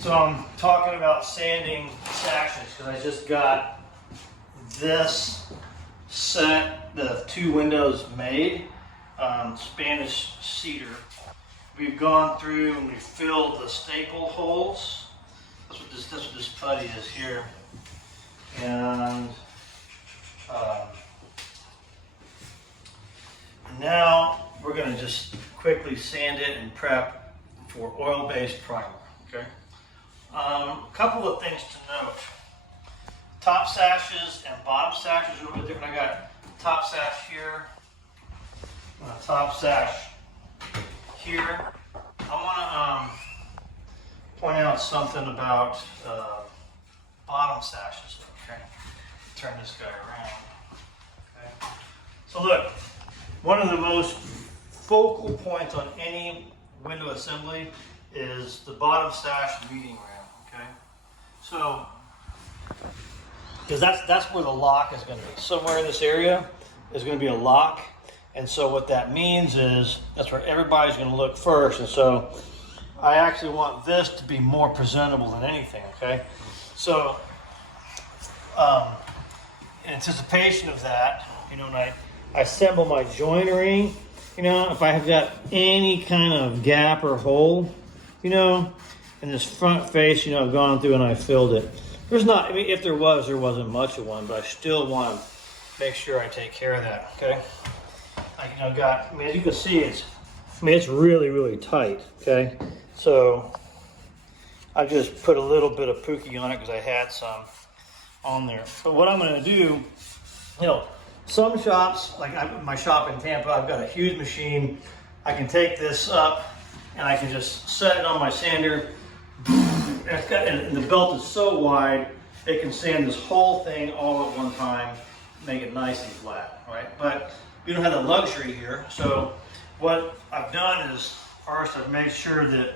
So I'm talking about sanding sashes because I just got this set, the 2 windows made, Spanish cedar. We've gone through and we've filled the staple holes. That's what this putty is here. And now we're going to just quickly sand it and prep for oil-based primer. Okay. A couple of things to note. Top sashes and bottom sashes are a little bit different. I got top sash here, top sash here. I want to point out something about bottom sashes. Okay, turn this guy around. Okay, so look, one of the most focal points on any window assembly is the bottom sash meeting ram. Okay, so because that's where the lock is going to be. Somewhere in this area is going to be a lock, and so what that means is that's where everybody's going to look first. And so I actually want this to be more presentable than anything. Okay, so in anticipation of that, you know, when I assemble my joinery, you know, if I have got any kind of gap or hole, you know, in this front face, you know, I've gone through and I filled it. There's not, I mean, if there wasn't much of one, but I still want to make sure I take care of that, okay? I mean, as you can see, it's really, really tight, okay? So I just put a little bit of Pookie on it because I had some on there. But what I'm going to do, you know, some shops, like my shop in Tampa, I've got a huge machine. I can take this up and I can just set it on my sander. And the belt is so wide, it can sand this whole thing all at one time, make it nice and flat, right? But we don't have the luxury here. So what I've done is, first I've made sure that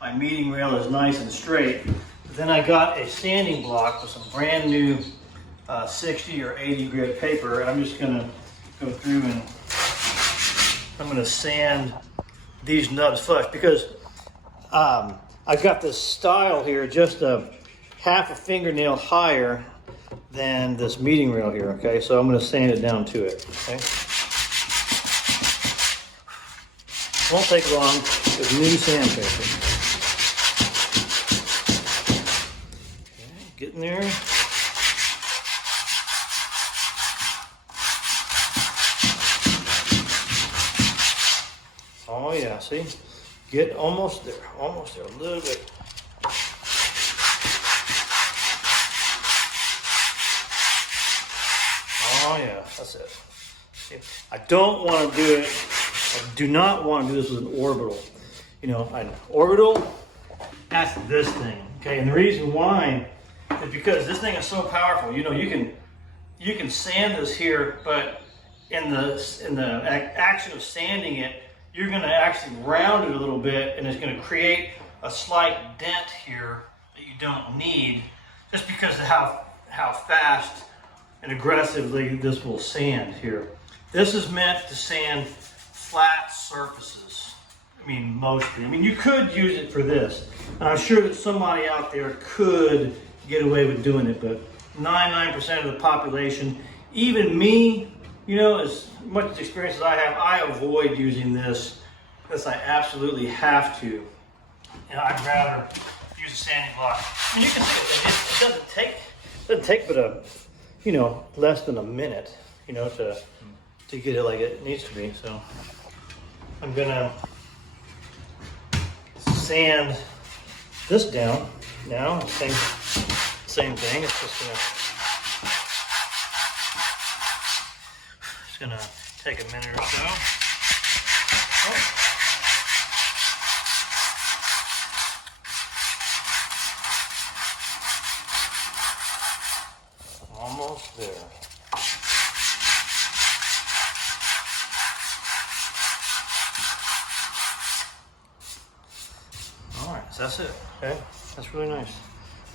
my meeting rail is nice and straight. Then I got a sanding block with some brand new 60 or 80 grit paper, and I'm just gonna go through and I'm gonna sand these nubs flush because I've got this style here just a half a fingernail higher than this meeting rail here, okay? So I'm gonna sand it down to it, okay? Won't take long, it's new sandpaper. Okay, getting there. Oh yeah, see? Get almost there, a little bit. Oh yeah, that's it. See, I don't want to do it, I do not want to do this with an orbital. You know, an orbital, that's this thing, okay? And the reason why is because this thing is so powerful. You know, you can sand this here, but in the action of sanding it, you're going to actually round it a little bit, and it's going to create a slight dent here that you don't need, just because of how fast and aggressively this will sand here. This is meant to sand flat surfaces. I mean, mostly. I mean, you could use it for this, and I'm sure that somebody out there could get away with doing it, but 99% of the population, even me, you know, as much experience as I have, I avoid using this unless I absolutely have to. And I'd rather use a sanding block. I mean, you can see it doesn't take but you know, less than a minute, you know, to get it like it needs to be. So I'm gonna sand this down now. Same thing. It's just gonna take a minute or so. Oh. Almost there. All right, so that's it. Okay, that's really nice.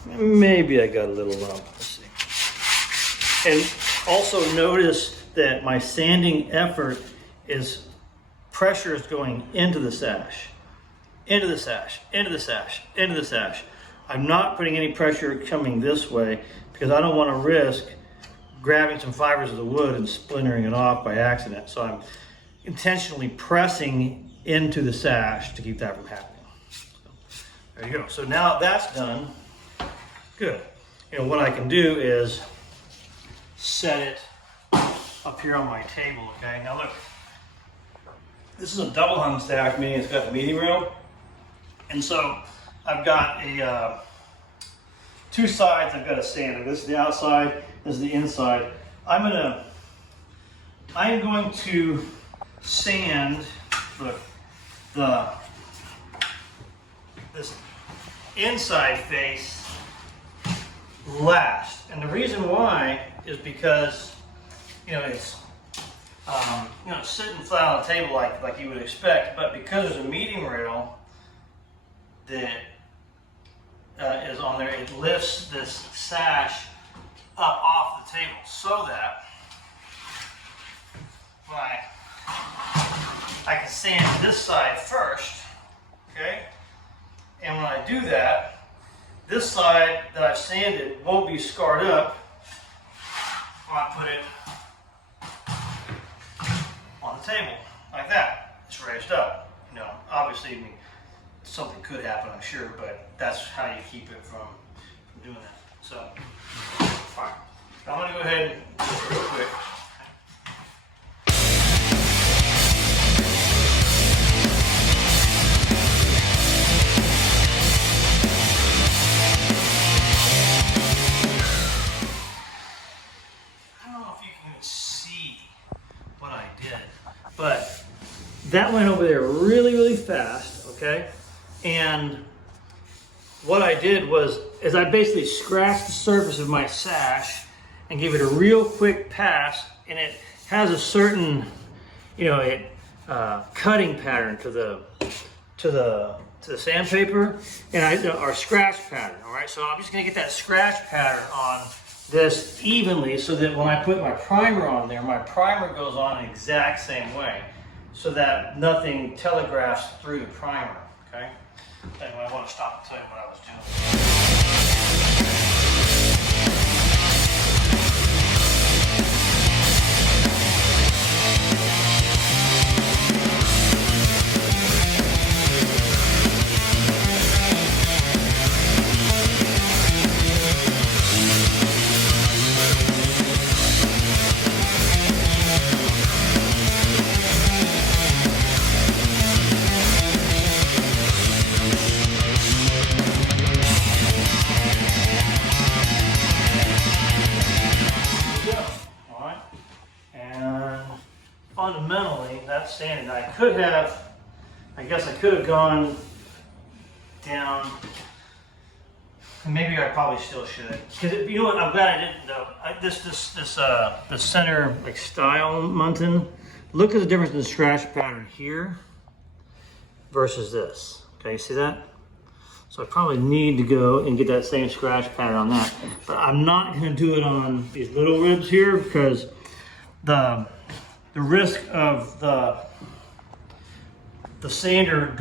Maybe I got a little lump. Let's see. And also notice that my sanding effort is pressure is going into the sash. into the sash, into the sash, into the sash. I'm not putting any pressure coming this way because I don't want to risk grabbing some fibers of the wood and splintering it off by accident. So I'm intentionally pressing into the sash to keep that from happening. So, there you go. So now that's done, good. You know, what I can do is set it up here on my table, okay? Now look, this is a double hung stack, meaning it's got a meeting rail. And so I've got a, two sides I've got a sander. This is the outside, this is the inside. I am going to sand this inside face last. And the reason why is because, you know, it's sitting flat on the table like you would expect, but because there's a meeting rail that is on there, it lifts this sash up off the table so that I can sand this side first, okay? And when I do that, this side that I've sanded won't be scarred up when I put it on the table like that. It's raised up. You know, obviously, I mean, something could happen, I'm sure, but that's how you keep it from doing that. So, fine. I'm going to go ahead and do it real quick. But that went over there really, really fast, okay? And what I did was, I basically scratched the surface of my sash and gave it a real quick pass, and it has a certain, cutting pattern to the sandpaper, and or scratch pattern, all right? So I'm just gonna get that scratch pattern on this evenly so that when I put my primer on there, my primer goes on the exact same way so that nothing telegraphs through the primer, okay? Anyway, I want to stop and tell you what I was doing. Fundamentally, that's sanding. I guess I could have gone down, and maybe I probably still should. Because you know what, I'm glad I didn't though. The center like style muntin. Look at the difference in the scratch pattern here versus this. Okay, you see that? So I probably need to go and get that same scratch pattern on that. But I'm not going to do it on these little ribs here because the risk of the sander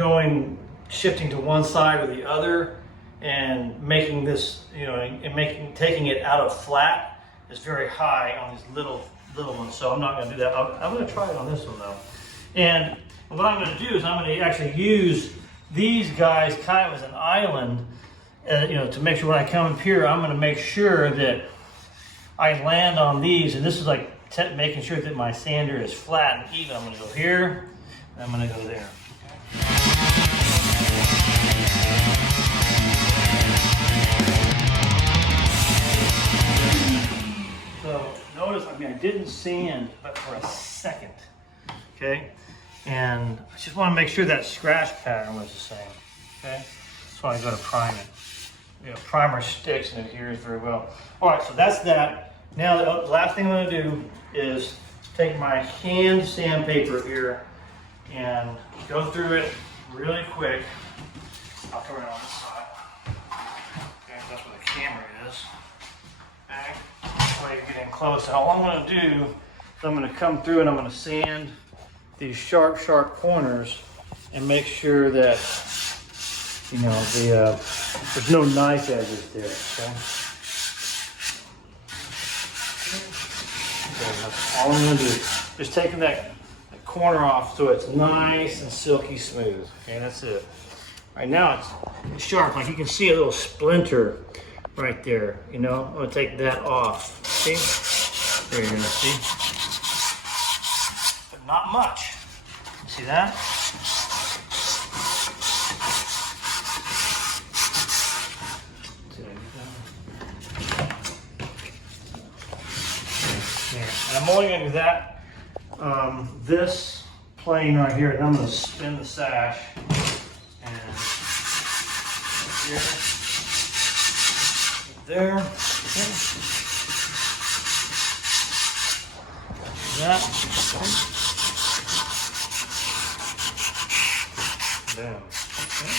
shifting to one side or the other and making this, taking it out of flat is very high on these little ones. So I'm not going to do that. I'm going to try it on this one though. And what I'm going to do is I'm going to actually use these guys kind of as an island, to make sure when I come up here, I'm going to make sure that I land on these. And this is like making sure that my sander is flat and even. I'm going to go here, and I'm going to go there. So notice, I didn't sand but for a second, okay? And I just want to make sure that scratch pattern was the same, okay? So I go to prime it. Primer sticks and adheres very well. All right, so that's that. Now the last thing I'm going to do is take my hand sandpaper here and go through it really quick. I'll come around on this side. Okay, that's where the camera is. Okay, this way you get in close. And all I'm going to do is I'm going to come through and I'm going to sand these sharp corners and make sure that you know, there's no knife edges there, okay? So that's all I'm gonna do. Just taking that corner off so it's nice and silky smooth. Okay, that's it. Right now it's sharp, like you can see a little splinter right there, you know? I'm gonna take that off, see? There you're gonna see. But not much. See that? And I'm only gonna do that, this plane right here, and I'm gonna spin the sash, and here, there, okay. That, okay. Down, okay.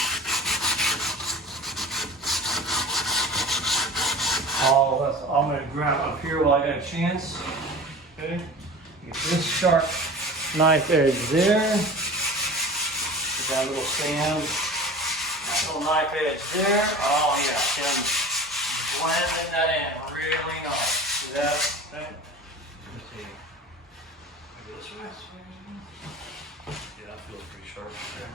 I'm gonna grab up here while I got a chance. Okay, get this sharp knife edge there. Get that little sand, little knife edge there. Oh yeah, then blending that in really nice. See that? Okay. Let me see. Maybe this way. Yeah, that feels pretty sharp there.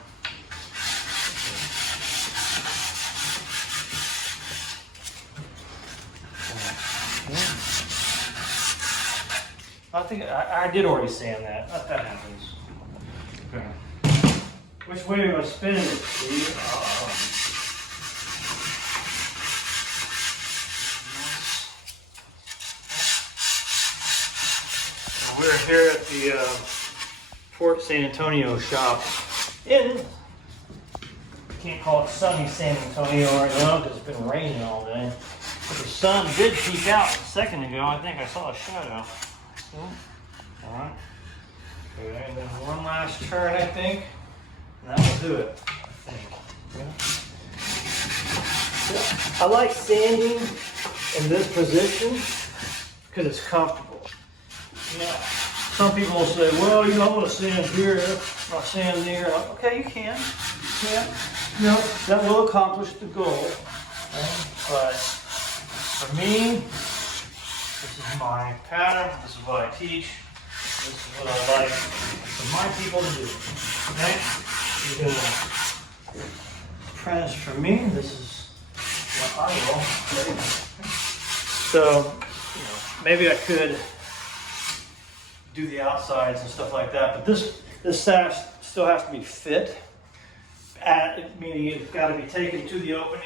I think I did already sand that. That happens. Okay. Which way am I spinning it, Steve? We're here at the Port San Antonio shop in, can't call it sunny San Antonio right now because it's been raining all day. But the sun did peek out a second ago. I think I saw a shadow. All right. Okay, and then one last turn, I think, and that will do it. I think. Yeah. I like sanding in this position because it's comfortable. Yeah. Some people will say, "Well, you know, I want to sand here, I sand there." Okay, you can. Yeah. You know, that will accomplish the goal. Okay? But for me, this is my pattern, this is what I teach, this is what I like for my people to do. Okay? You're gonna apprentice for me, this is what I will. Okay? So, you know, maybe I could do the outsides and stuff like that, but this sash still has to be fit, meaning it's got to be taken to the opening.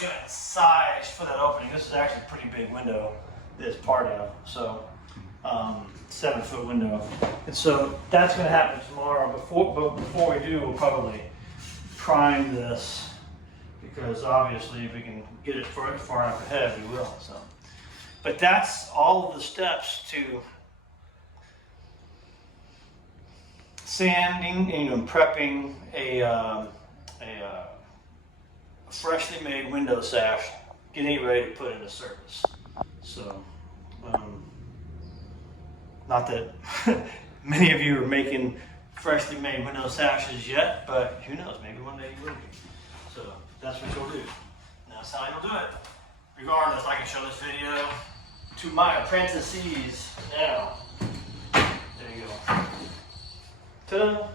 Got a size for that opening. This is actually a pretty big window, this part of, so 7-foot window. And so that's going to happen tomorrow. But before we do, we'll probably prime this, because obviously if we can get it far enough ahead, we will. So, but that's all of the steps to sanding, you know, prepping a freshly made window sash, getting it ready to put into service. So, not that many of you are making freshly made window sashes yet, but who knows, maybe one day you will be. So that's what you'll do. And that's how you'll do it. Regardless, I can show this video to my apprentices now. There you go. Ta-da!